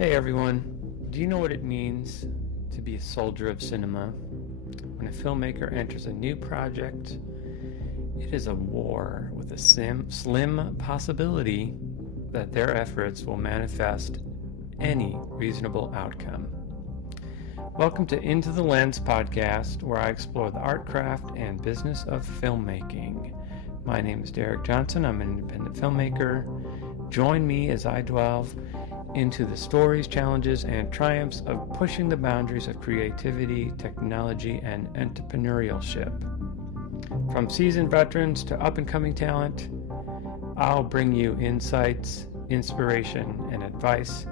Hey everyone, do you know what it means to be a soldier of cinema? When a filmmaker enters a new project, it is a war with a slim possibility that their efforts will manifest any reasonable outcome. Welcome to Into the Lens podcast, where I explore the art, craft, and business of filmmaking. My name is Derek Johnson. I'm an independent filmmaker. Join me as I delve into the stories, challenges, and triumphs of pushing the boundaries of creativity, technology, and entrepreneurship. From seasoned veterans to up-and-coming talent, I'll bring you insights, inspiration, and advice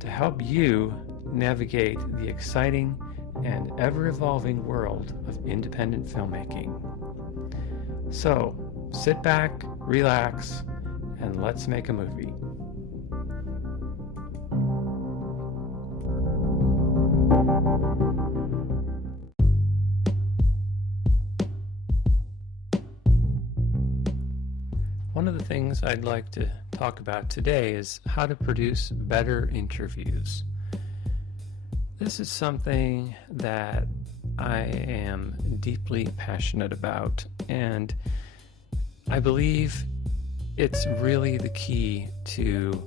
to help you navigate the exciting and ever-evolving world of independent filmmaking. So, sit back, relax, and let's make a movie. One of the things I'd like to talk about today is how to produce better interviews. This is something that I am deeply passionate about, and I believe it's really the key to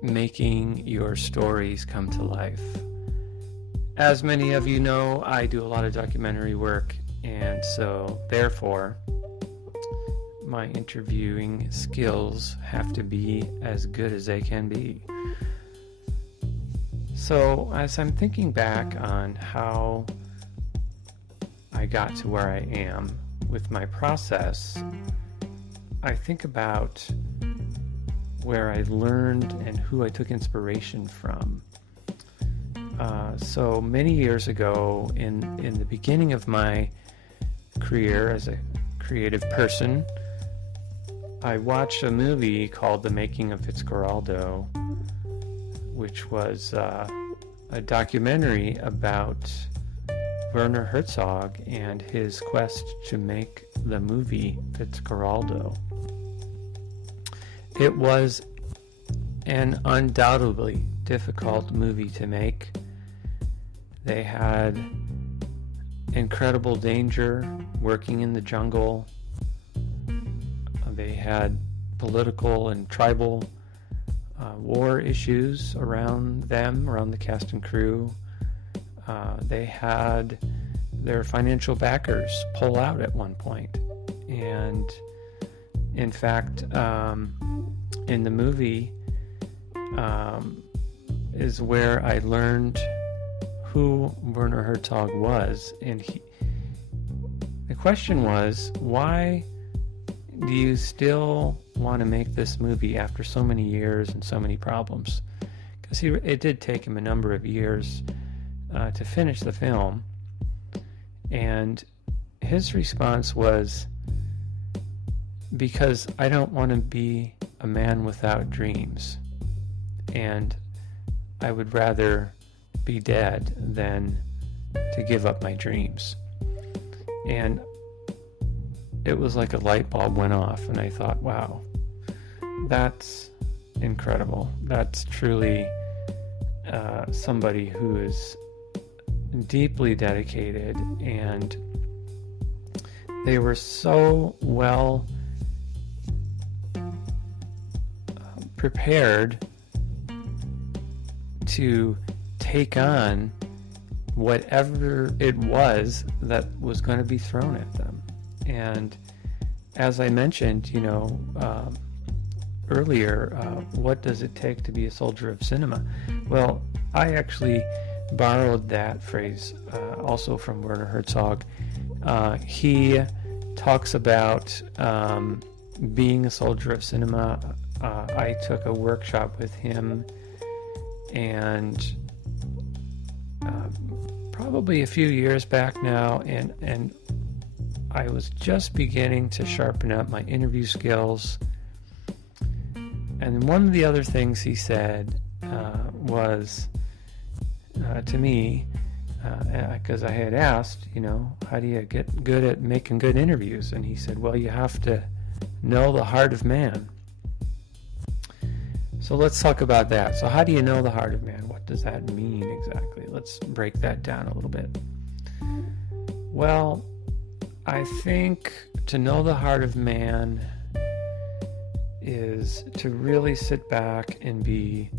making your stories come to life. As many of you know, I do a lot of documentary work, and so therefore my interviewing skills have to be as good as they can be. So as I'm thinking back on how I got to where I am with my process, I think about where I learned and who I took inspiration from. So many years ago, in the beginning of my career as a creative person, I watched a movie called The Making of Fitzcarraldo, which was a documentary about Werner Herzog and his quest to make the movie Fitzcarraldo. It was an undoubtedly difficult movie to make. They had incredible danger working in the jungle. They had political and tribal war issues around them, around the cast and crew. They had their financial backers pull out at one point. And in fact, in the movie is where I learned who Werner Herzog was. And the question was, why do you still want to make this movie after so many years and so many problems? Because it did take him a number of years to finish the film. And his response was, because I don't want to be a man without dreams. And I would rather be dead than to give up my dreams. And it was like a light bulb went off, and I thought, wow, that's incredible. That's truly somebody who is deeply dedicated, and they were so well prepared to take on whatever it was that was going to be thrown at them. And as I mentioned, earlier, what does it take to be a soldier of cinema? Well, I actually borrowed that phrase also from Werner Herzog. He talks about being a soldier of cinema. I took a workshop with him, and probably a few years back now, and I was just beginning to sharpen up my interview skills. And one of the other things he said was to me, because I had asked, how do you get good at making good interviews? And he said, well, you have to know the heart of man. So let's talk about that. So how do you know the heart of man? What does that mean exactly? Let's break that down a little bit. Well, I think to know the heart of man is to really sit back and be,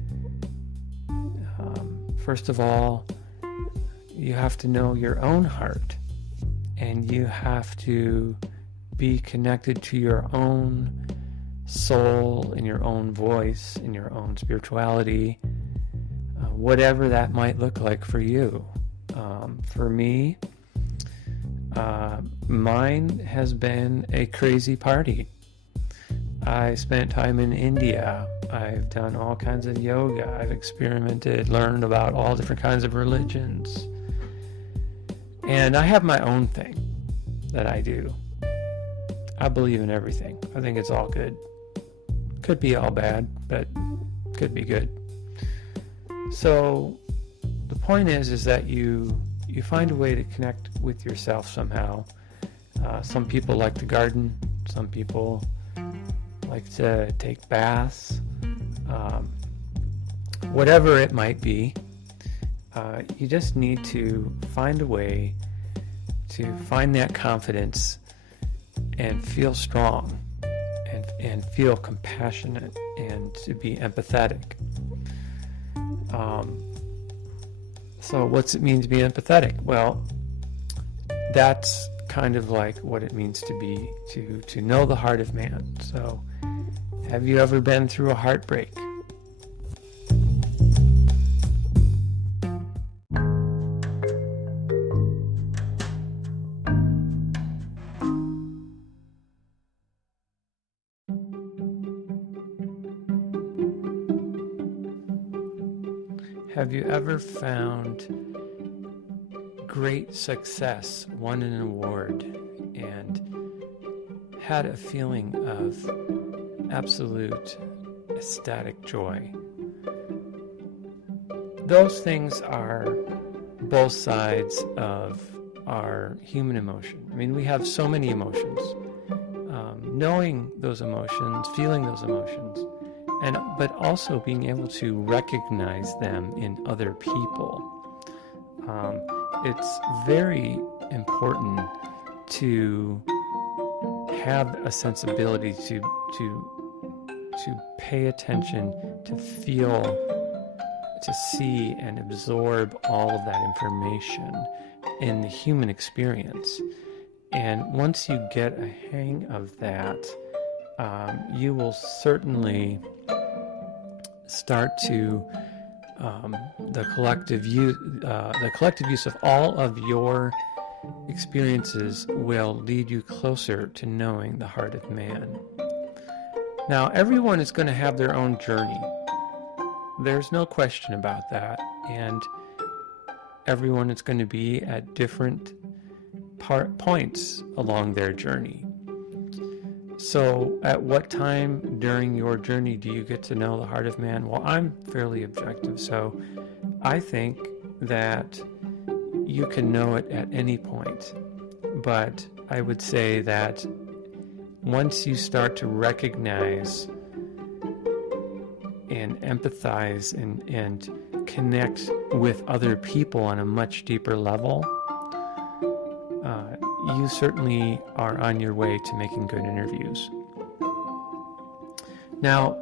first of all, you have to know your own heart, and you have to be connected to your own soul and your own voice and your own spirituality, whatever that might look like for you. For me, mine has been a crazy party. I spent time in India. I've done all kinds of yoga. I've experimented, learned about all different kinds of religions. And I have my own thing that I do. I believe in everything. I think it's all good. Could be all bad, but could be good. So the point is that you find a way to connect with yourself somehow. Some people like to garden. Some people like to take baths. Whatever it might be, you just need to find a way to find that confidence and feel strong and feel compassionate and to be empathetic. So what's it mean to be empathetic? Well, that's kind of like what it means to be, to know the heart of man. So have you ever been through a heartbreak? Have you ever found great success, won an award, and had a feeling of absolute ecstatic joy? Those things are both sides of our human emotion. I mean, we have so many emotions. Knowing those emotions, feeling those emotions, but also being able to recognize them in other people. It's very important to have a sensibility to pay attention, to feel, to see and absorb all of that information in the human experience. And once you get a hang of that, you will certainly start to the collective use of all of your experiences will lead you closer to knowing the heart of man. Now, everyone is going to have their own journey. There's no question about that, and everyone is going to be at different points along their journey. So at what time during your journey do you get to know the heart of man? Well, I'm fairly objective, so I think that you can know it at any point. But I would say that once you start to recognize and empathize and connect with other people on a much deeper level, you certainly are on your way to making good interviews. Now,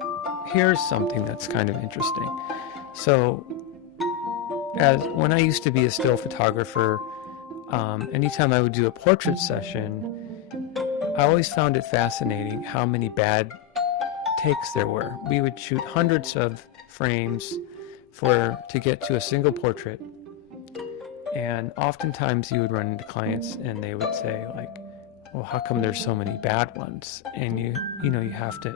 here's something that's kind of interesting. So, when I used to be a still photographer, anytime I would do a portrait session, I always found it fascinating how many bad takes there were. We would shoot hundreds of frames to get to a single portrait. And oftentimes you would run into clients and they would say, like, well, how come there's so many bad ones? And you have to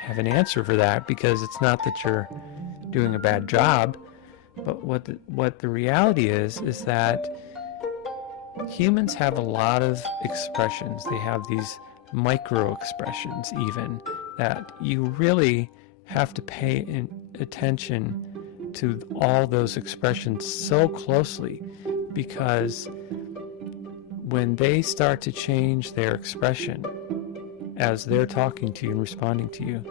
have an answer for that, because it's not that you're doing a bad job, but what the reality is that humans have a lot of expressions. They have these micro expressions even that you really have to pay attention to all those expressions so closely, because when they start to change their expression as they're talking to you and responding to you,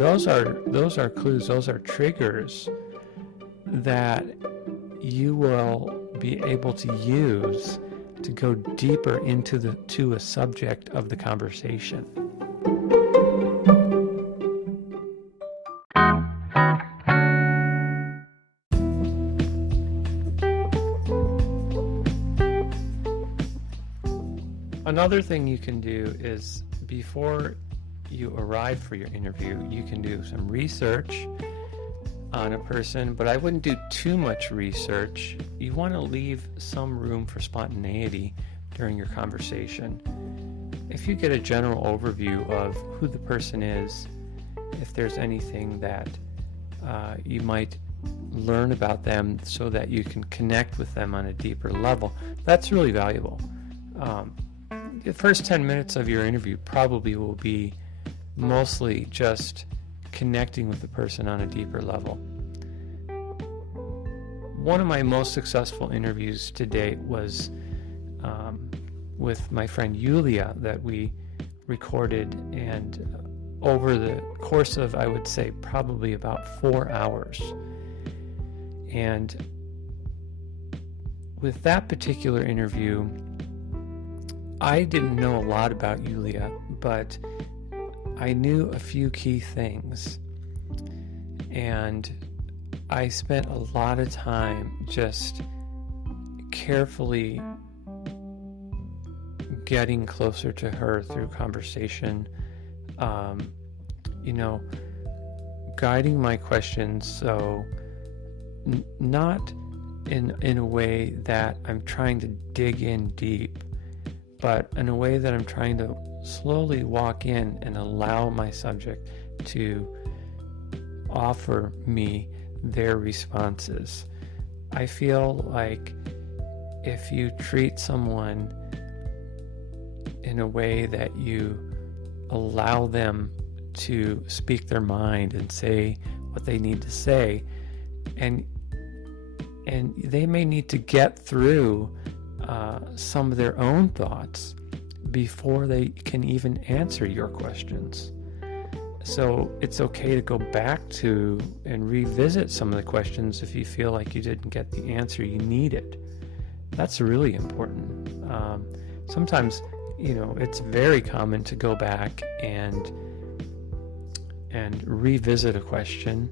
those are clues, those are triggers that you will be able to use to go deeper to a subject of the conversation. Another thing you can do is, before you arrive for your interview, you can do some research on a person, but I wouldn't do too much research. You want to leave some room for spontaneity during your conversation. If you get a general overview of who the person is, if there's anything that you might learn about them so that you can connect with them on a deeper level, that's really valuable. The first 10 minutes of your interview probably will be mostly just connecting with the person on a deeper level. One of my most successful interviews to date was with my friend Yulia that we recorded, and over the course of, I would say, probably about 4 hours. And with that particular interview, I didn't know a lot about Yulia, but I knew a few key things. And I spent a lot of time just carefully getting closer to her through conversation, guiding my questions, so not in a way that I'm trying to dig in deep, but in a way that I'm trying to slowly walk in and allow my subject to offer me their responses. I feel like if you treat someone in a way that you allow them to speak their mind and say what they need to say, and they may need to get through some of their own thoughts before they can even answer your questions. So it's okay to go back to and revisit some of the questions if you feel like you didn't get the answer you needed. That's really important. Sometimes, it's very common to go back and revisit a question.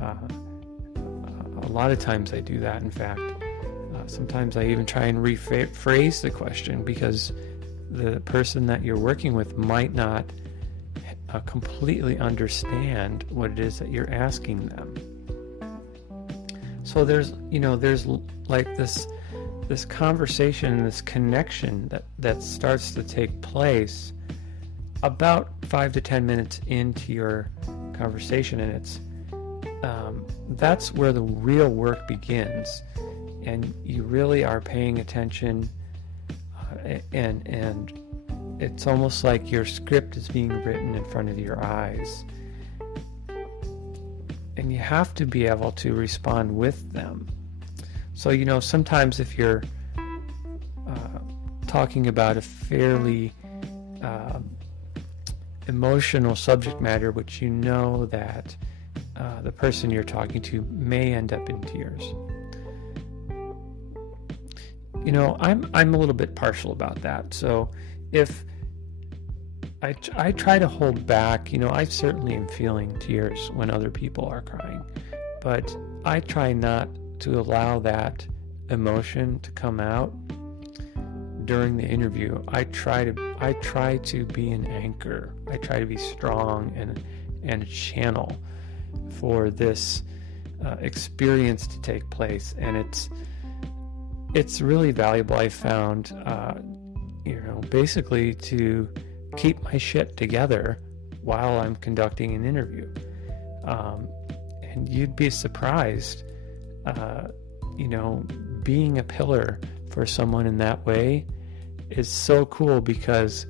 A lot of times I do that, in fact. Sometimes I even try and rephrase the question, because the person that you're working with might not completely understand what it is that you're asking them. So there's like this conversation, this connection that starts to take place about 5 to 10 minutes into your conversation, and it's that's where the real work begins, and you really are paying attention, and it's almost like your script is being written in front of your eyes, and you have to be able to respond with them. So sometimes if you're talking about a fairly emotional subject matter, which that the person you're talking to may end up in tears. I'm a little bit partial about that. So if I try to hold back, I certainly am feeling tears when other people are crying, but I try not to allow that emotion to come out during the interview. I try to be an anchor. I try to be strong and a channel for this experience to take place, and it's really valuable. I found, basically to keep my shit together while I'm conducting an interview. And you'd be surprised, being a pillar for someone in that way is so cool, because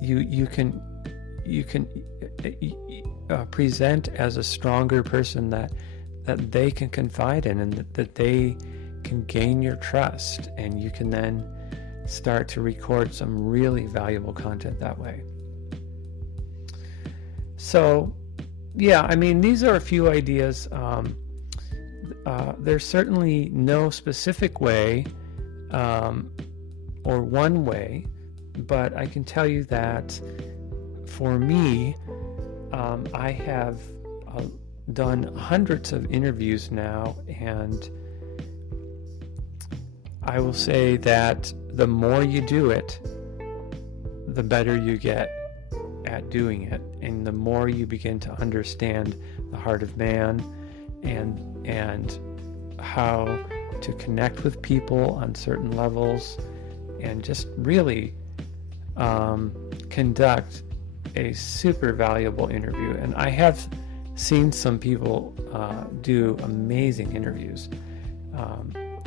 you can present as a stronger person that they can confide in, and that they can gain your trust, and you can then start to record some really valuable content that way. So, yeah, I mean, these are a few ideas. There's certainly no specific way or one way, but I can tell you that for me, I have done hundreds of interviews now, and I will say that the more you do it, the better you get at doing it, and the more you begin to understand the heart of man and how to connect with people on certain levels, and just really conduct a super valuable interview. And I have seen some people do amazing interviews.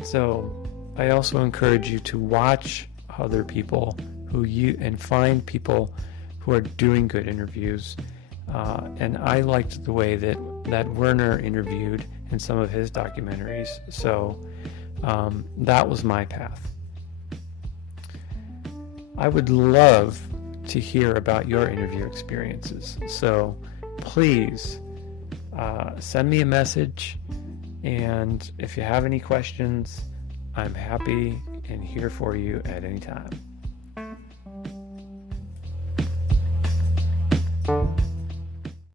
So I also encourage you to watch other people and find people who are doing good interviews. And I liked the way that Werner interviewed in some of his documentaries. So that was my path. I would love to hear about your interview experiences. So please send me a message. And if you have any questions, I'm happy and here for you at any time.